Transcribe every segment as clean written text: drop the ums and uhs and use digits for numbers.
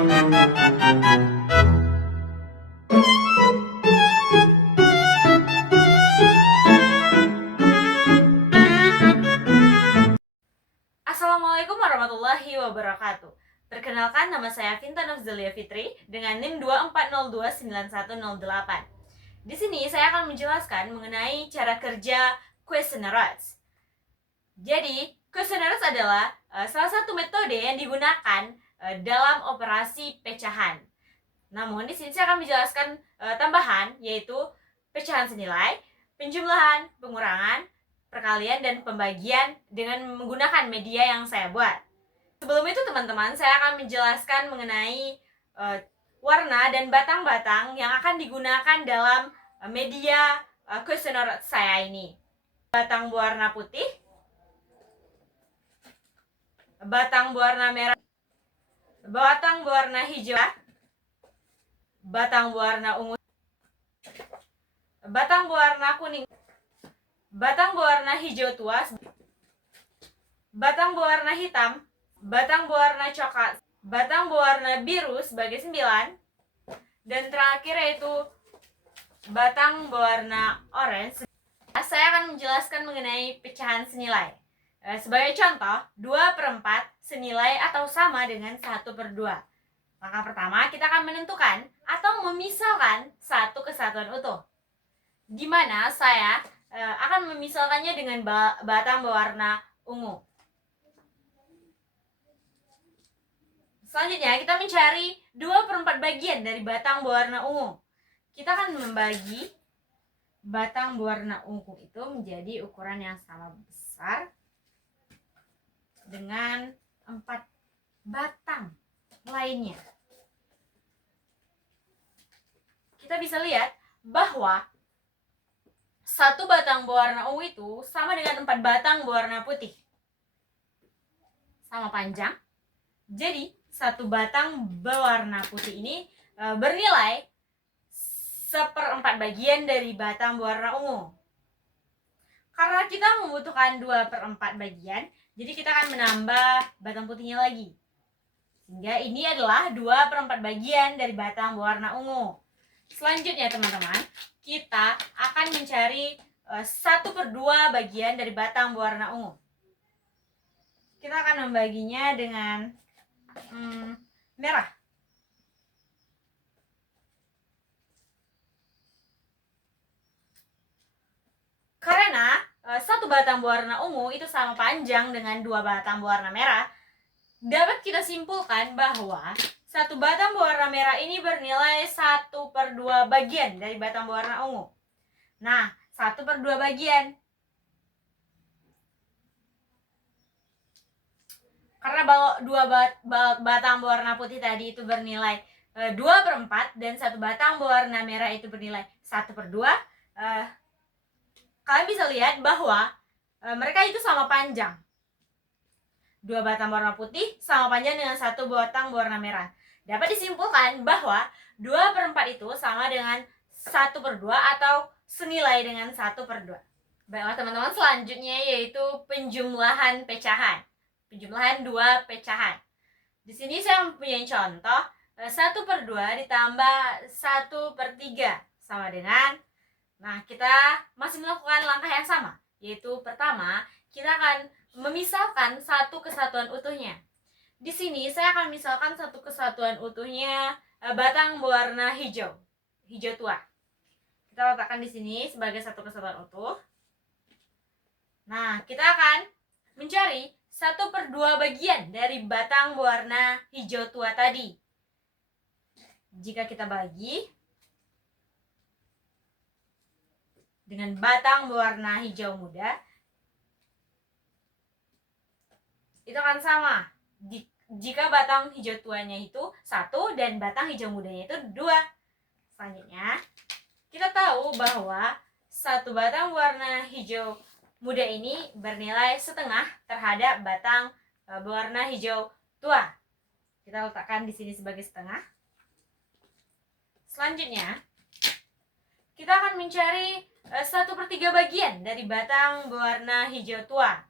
Assalamualaikum warahmatullahi wabarakatuh. Perkenalkan, nama saya Vinta Nafzalia Fitri dengan NIM 24029108. Di sini saya akan menjelaskan mengenai cara kerja questionnaires. Jadi, questionnaires adalah salah satu metode yang digunakan dalam operasi pecahan. Namun di sini saya akan menjelaskan tambahan, yaitu pecahan senilai, penjumlahan, pengurangan, perkalian, dan pembagian dengan menggunakan media yang saya buat. Sebelum itu teman-teman, saya akan menjelaskan mengenai warna dan batang-batang yang akan digunakan dalam media kuesioner saya ini. Batang berwarna putih, batang berwarna merah, batang berwarna hijau, batang berwarna ungu, batang berwarna kuning, batang berwarna hijau tua, batang berwarna hitam, batang berwarna coklat, batang berwarna biru sebagai 9, dan terakhir yaitu batang berwarna orange. Saya akan menjelaskan mengenai pecahan senilai. Sebagai contoh, 2/4 senilai atau sama dengan 1/2. Langkah pertama, kita akan menentukan atau memisahkan satu kesatuan utuh, di mana saya akan memisahkannya dengan batang berwarna ungu. Selanjutnya, kita mencari 2/4 bagian dari batang berwarna ungu. Kita akan membagi batang berwarna ungu itu menjadi ukuran yang sama besar dengan 4 batang lainnya. Kita bisa lihat bahwa satu batang berwarna ungu itu sama dengan 4 batang berwarna putih. Sama panjang. Jadi, satu batang berwarna putih ini bernilai 1/4 bagian dari batang berwarna ungu. Karena kita membutuhkan 2/4 bagian, jadi kita akan menambah batang putihnya lagi. Sehingga ini adalah 2/4 bagian dari batang berwarna ungu. Selanjutnya teman-teman, kita akan mencari 1/2 bagian dari batang berwarna ungu. Kita akan membaginya dengan merah. Karena satu batang berwarna ungu itu sama panjang dengan 2 batang berwarna merah, dapat kita simpulkan bahwa satu batang berwarna merah ini bernilai 1/2 bagian dari batang berwarna ungu. Nah, 1/2 bagian. Karena dua batang berwarna putih tadi itu bernilai 2/4 dan satu batang berwarna merah itu bernilai 1/2, kalian bisa lihat bahwa mereka itu sama panjang. 2 batang berwarna putih sama panjang dengan 1 batang berwarna merah. Dapat disimpulkan bahwa 2/4 itu sama dengan 1/2 atau senilai dengan 1/2. Baiklah teman-teman, selanjutnya yaitu penjumlahan pecahan. Penjumlahan 2 pecahan. Di sini saya mempunyai contoh 1/2 ditambah 1/3 sama dengan, nah kita masih melakukan langkah yang sama, yaitu pertama kita akan memisahkan satu kesatuan utuhnya. Di sini saya akan misalkan satu kesatuan utuhnya batang berwarna hijau tua. Kita letakkan di sini sebagai satu kesatuan utuh. Nah, kita akan mencari 1/2 bagian dari batang berwarna hijau tua tadi. Jika kita bagi dengan batang berwarna hijau muda, itu akan sama. Jika batang hijau tuanya itu 1 dan batang hijau mudanya itu 2. Selanjutnya, kita tahu bahwa satu batang berwarna hijau muda ini bernilai setengah terhadap batang berwarna hijau tua. Kita letakkan di sini sebagai setengah. Selanjutnya, kita akan mencari 1/3 bagian dari batang berwarna hijau tua,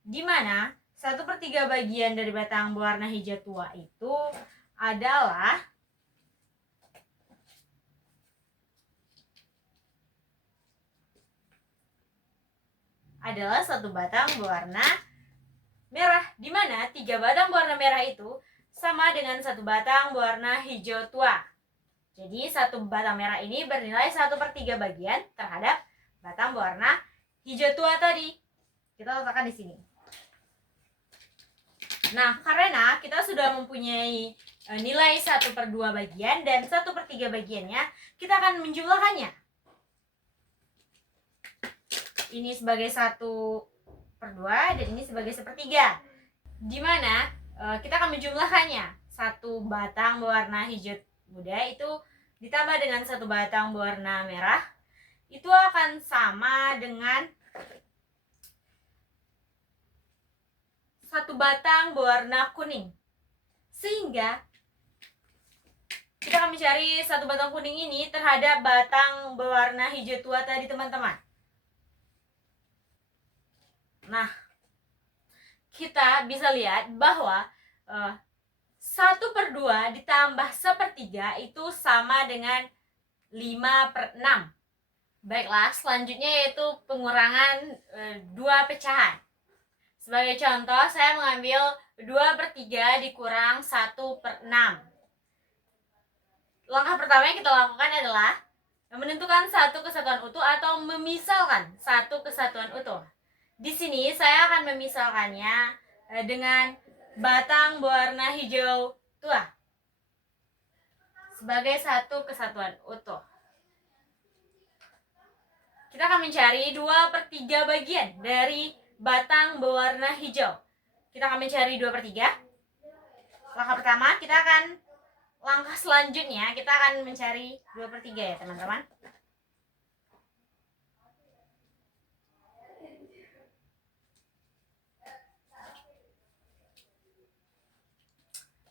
di mana 1/3 bagian dari batang berwarna hijau tua itu adalah satu batang berwarna merah, di mana 3 batang berwarna merah itu sama dengan satu batang berwarna hijau tua. Jadi satu batang merah ini bernilai 1/3 bagian terhadap batang berwarna hijau tua tadi. Kita letakkan di sini. Nah, karena kita sudah mempunyai nilai 1/2 bagian dan 1/3 bagiannya, kita akan menjumlahkannya. Ini sebagai 1/2 dan ini sebagai 1/3. Di mana kita akan menjumlahkannya. Satu batang berwarna hijau muda itu ditambah dengan satu batang berwarna merah, itu akan sama dengan satu batang berwarna kuning. Sehingga kita akan mencari satu batang kuning ini terhadap batang berwarna hijau tua tadi, teman-teman. Nah, kita bisa lihat bahwa 1/2 ditambah 1/3 itu sama dengan 5/6. Baiklah, selanjutnya yaitu pengurangan 2 pecahan. Sebagai contoh, saya mengambil 2/3 dikurang 1/6. Langkah pertama yang kita lakukan adalah menentukan satu kesatuan utuh atau memisalkan satu kesatuan utuh. Di sini saya akan memisalkannya dengan batang berwarna hijau tua sebagai satu kesatuan utuh. Kita akan mencari 2/3 bagian dari batang berwarna hijau. Kita akan mencari 2/3. Langkah selanjutnya kita akan mencari 2/3 ya, teman-teman.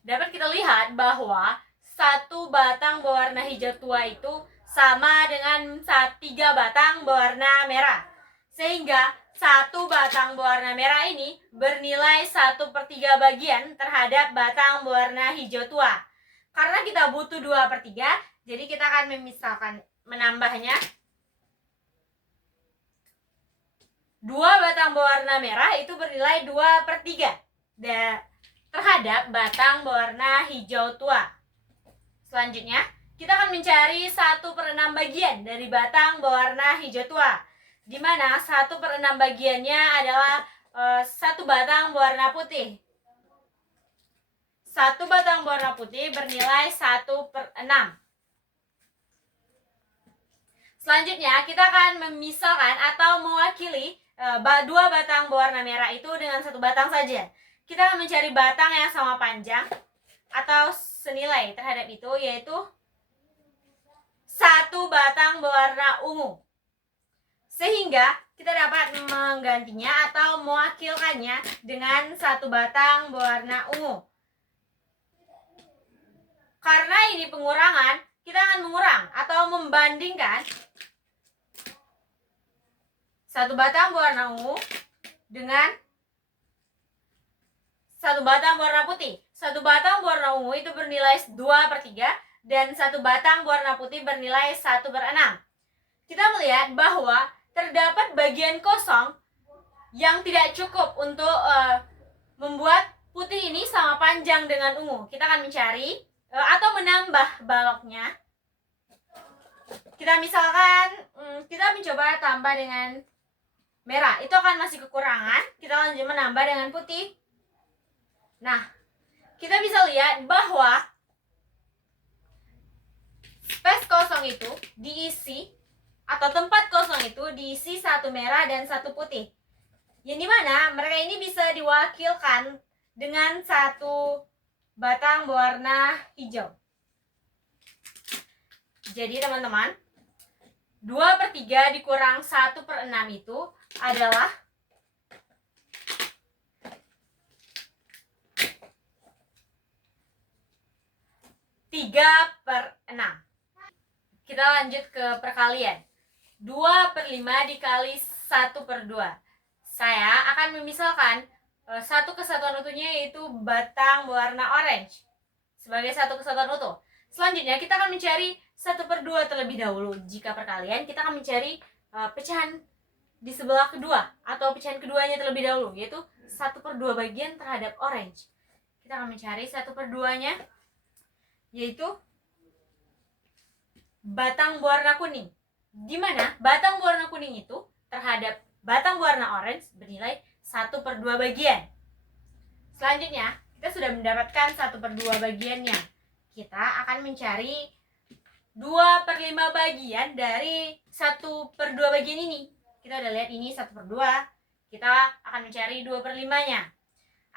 Dapat kita lihat bahwa satu batang berwarna hijau tua itu sama dengan 3 batang berwarna merah. Sehingga satu batang berwarna merah ini bernilai 1/3 bagian terhadap batang berwarna hijau tua. Karena kita butuh 2/3, jadi kita akan menambahnya. 2 batang berwarna merah itu bernilai 2/3 terhadap batang berwarna hijau tua. Selanjutnya, kita akan mencari 1/6 bagian dari batang berwarna hijau tua, di mana 1/6 bagiannya adalah satu batang berwarna putih. Satu batang berwarna putih bernilai 1/6. Selanjutnya, kita akan memisalkan atau mewakili 2 batang berwarna merah itu dengan satu batang saja. Kita akan mencari batang yang sama panjang atau senilai terhadap itu, yaitu satu batang berwarna ungu. Sehingga kita dapat menggantinya atau mewakilkannya dengan satu batang berwarna ungu. Karena ini pengurangan, kita akan mengurang atau membandingkan satu batang berwarna ungu dengan satu batang berwarna putih. Satu batang berwarna ungu itu bernilai 2/3 dan satu batang berwarna putih bernilai 1/6. Kita melihat bahwa terdapat bagian kosong yang tidak cukup untuk membuat putih ini sama panjang dengan ungu. Kita akan mencari atau menambah baloknya. Kita misalkan kita mencoba tambah dengan merah, itu akan masih kekurangan. Kita lanjut menambah dengan putih. Nah, kita bisa lihat bahwa space kosong itu diisi, atau tempat kosong itu diisi satu merah dan satu putih, yang dimana mereka ini bisa diwakilkan dengan satu batang berwarna hijau. Jadi teman-teman, 2/3 dikurang 1/6 itu adalah 3/6. Kita lanjut ke perkalian. 2/5 dikali 1/2. Saya akan memisalkan satu kesatuan utuhnya yaitu batang berwarna orange. sebagai satu kesatuan utuh. Selanjutnya kita akan mencari 1/2 terlebih dahulu. Jika perkalian, kita akan mencari pecahan di sebelah kedua atau pecahan keduanya terlebih dahulu, yaitu 1/2 bagian terhadap orange. Kita akan mencari 1/2-nya, yaitu batang berwarna kuning, di mana batang berwarna kuning itu terhadap batang berwarna orange bernilai 1/2 bagian. Selanjutnya, kita sudah mendapatkan 1/2 bagiannya. Kita akan mencari 2/5 bagian dari 1/2 bagian ini. Kita udah lihat ini 1/2. Kita akan mencari 2/5-nya.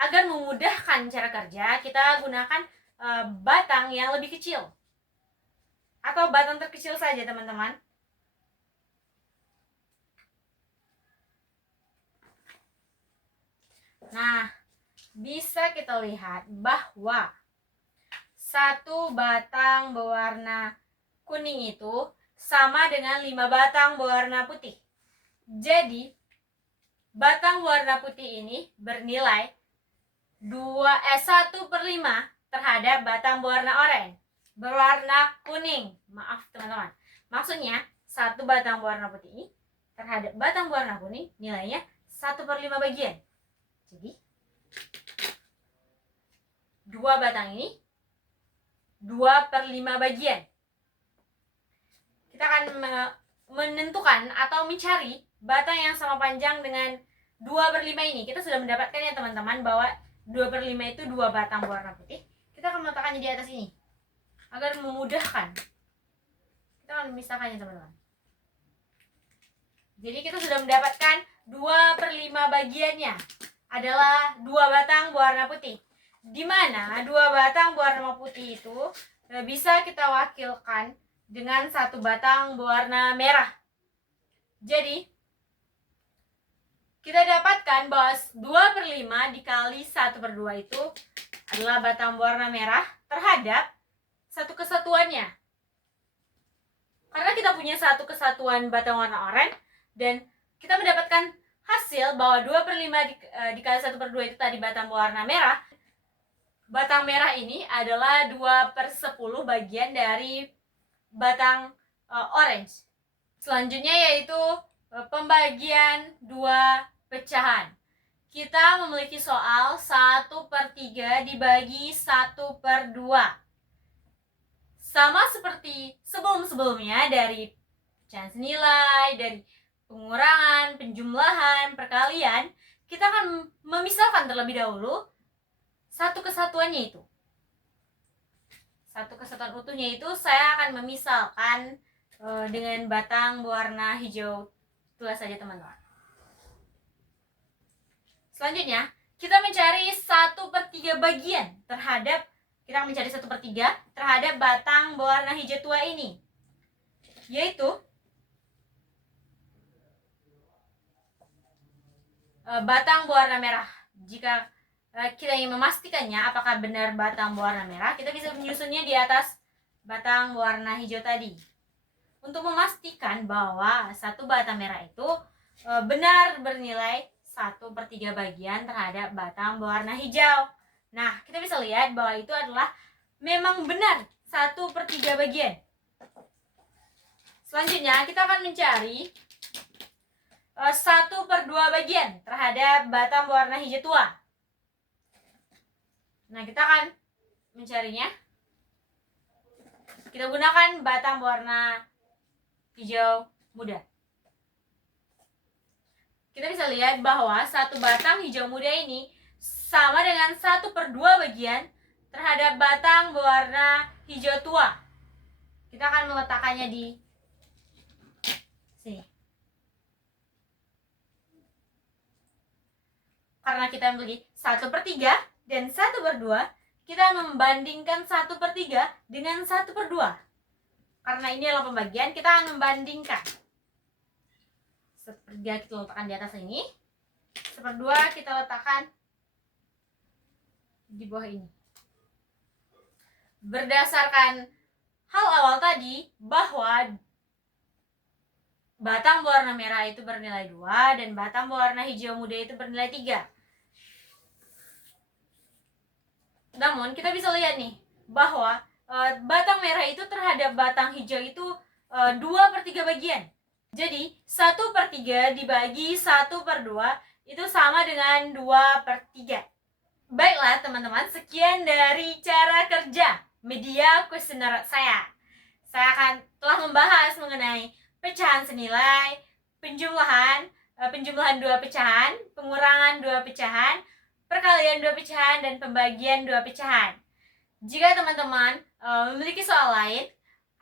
Agar memudahkan cara kerja, kita gunakan batang yang lebih kecil. Atau batang terkecil saja, teman-teman. Nah, bisa kita lihat bahwa satu batang berwarna kuning itu sama dengan 5 batang berwarna putih. Jadi, batang berwarna putih ini bernilai 1/5 terhadap batang berwarna kuning. Maaf teman-teman. Maksudnya, satu batang berwarna putih ini terhadap batang berwarna kuning nilainya 1/5 bagian. Jadi, 2 batang ini 2/5 bagian. Kita akan menentukan atau mencari batang yang sama panjang dengan 2/5 ini. Kita sudah mendapatkan ya teman-teman bahwa 2/5 itu 2 batang berwarna putih. Kita akan meletakkannya di atas ini agar memudahkan. Kita akan memisahkannya teman-teman. Jadi kita sudah mendapatkan 2/5 bagiannya adalah 2 batang berwarna putih, di mana 2 batang berwarna putih itu bisa kita wakilkan dengan 1 batang berwarna merah. Jadi kita dapatkan bahwa 2/5 dikali 1/2 itu adalah batang berwarna merah terhadap satu kesatuannya. Karena kita punya satu kesatuan batang warna oranye dan kita mendapatkan hasil bahwa 2/5 dikali 1/2 itu tadi batang berwarna merah. Batang merah ini adalah 2/10 bagian dari batang orange. Selanjutnya yaitu pembagian 2 pecahan. Kita memiliki soal 1/3 dibagi 1/2. Sama seperti sebelum-sebelumnya dari pecahan senilai, dari pengurangan, penjumlahan, perkalian, kita akan memisahkan terlebih dahulu satu kesatuannya itu. Satu kesatuan utuhnya itu saya akan memisalkan dengan batang berwarna hijau tua saja teman-teman. Selanjutnya, kita mencari 1/3 bagian terhadap batang berwarna hijau tua ini, yaitu batang berwarna merah. Jika kita ingin memastikannya apakah benar batang berwarna merah, kita bisa menyusunnya di atas batang berwarna hijau tadi. Untuk memastikan bahwa satu batang merah itu benar bernilai 1/3 bagian terhadap batang berwarna hijau. Nah, kita bisa lihat bahwa itu adalah memang benar 1/3 bagian. Selanjutnya, kita akan mencari 1/2 bagian terhadap batang berwarna hijau tua. Nah, kita akan mencarinya. Kita gunakan batang berwarna hijau muda. Kita bisa lihat bahwa satu batang hijau muda ini sama dengan 1/2 bagian terhadap batang berwarna hijau tua. Kita akan meletakkannya di sini. Karena kita memiliki 1/3 dan 1/2, kita membandingkan 1/3 dengan 1/2. Karena ini adalah pembagian, kita akan membandingkan. 1/3 kita letakkan di atas ini, 1/2 kita letakkan di bawah ini. Berdasarkan hal awal tadi bahwa batang berwarna merah itu bernilai 2 dan batang berwarna hijau muda itu bernilai 3. Namun kita bisa lihat nih bahwa batang merah itu terhadap batang hijau itu 2/3 bagian. Jadi 1/3 dibagi 1/2 itu sama dengan 2/3. Baiklah teman-teman, sekian dari cara kerja media kuesioner saya. Saya akan telah membahas mengenai pecahan senilai, penjumlahan 2 pecahan, pengurangan 2 pecahan, perkalian 2 pecahan, dan pembagian 2 pecahan. Jika teman-teman memiliki soal lain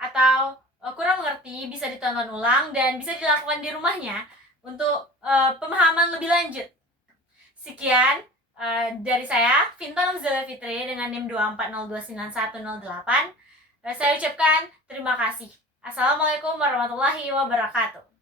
atau kurang mengerti, bisa ditonton ulang dan bisa dilakukan di rumahnya untuk pemahaman lebih lanjut. Sekian dari saya, Vinta Nurzalia Fitri dengan NIM 240291008. Saya ucapkan terima kasih. Assalamualaikum warahmatullahi wabarakatuh.